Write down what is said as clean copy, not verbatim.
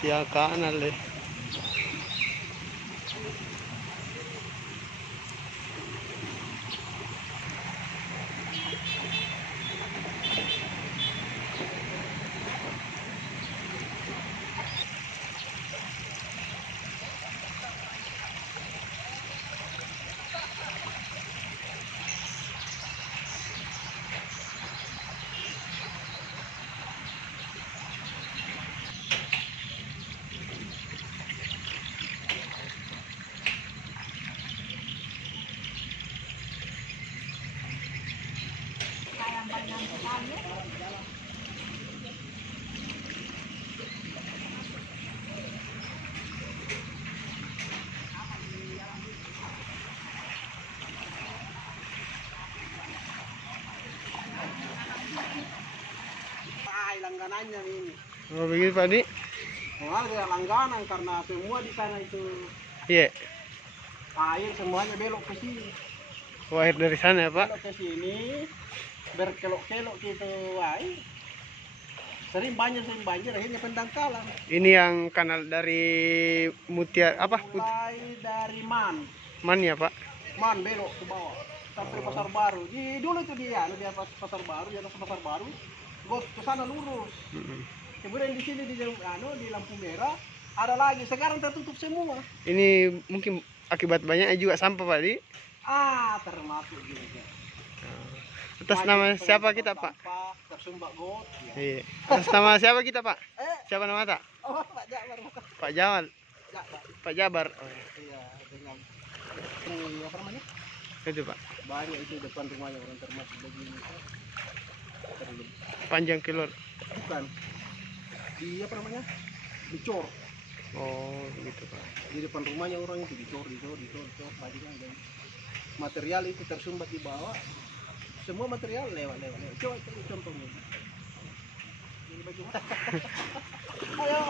sia kanal eh. Langganannya ini. Oh begitu Pak Di? Oh, ada langganan karena semua di sana itu Iya. air semuanya belok ke sini. Oh, air dari sana ya Pak? Belok ke sini, berkelok-kelok gitu air. Sering banjir akhirnya pendangkalan. Ini yang kanal dari Mutiara apa? Mulai dari Man ya Pak? Man belok ke bawah sampai Pasar Baru. Di dulu itu dia, di atas Pasar Baru, di atas Pasar Baru. Bos ke sana lurus. Kemudian di sini di lampu merah ada lagi. Sekarang tertutup semua. Ini mungkin akibat banyaknya juga sampah Pak Di? Termasuk juga. Atas nama siapa kita Pak? Tersumbat got. Ya. Iya. Atas nama siapa kita Pak? Siapa nama tak? Oh, Pak Jabar bukan. Pak Jamal. Jabar. Pak Jabar. Oh, Iya, dengan ini apa namanya? itu Pak. Banyak itu depan rumahnya orang termasuk begini. Panjang kilor. Bukan. Di apa namanya? Dicor. Oh, begitu Pak. Di depan rumahnya orang itu dicor, banyak dan material itu tersumbat di bawah. Semua material lewat. Coba itu contohnya. Ini bagaimana? Ayo.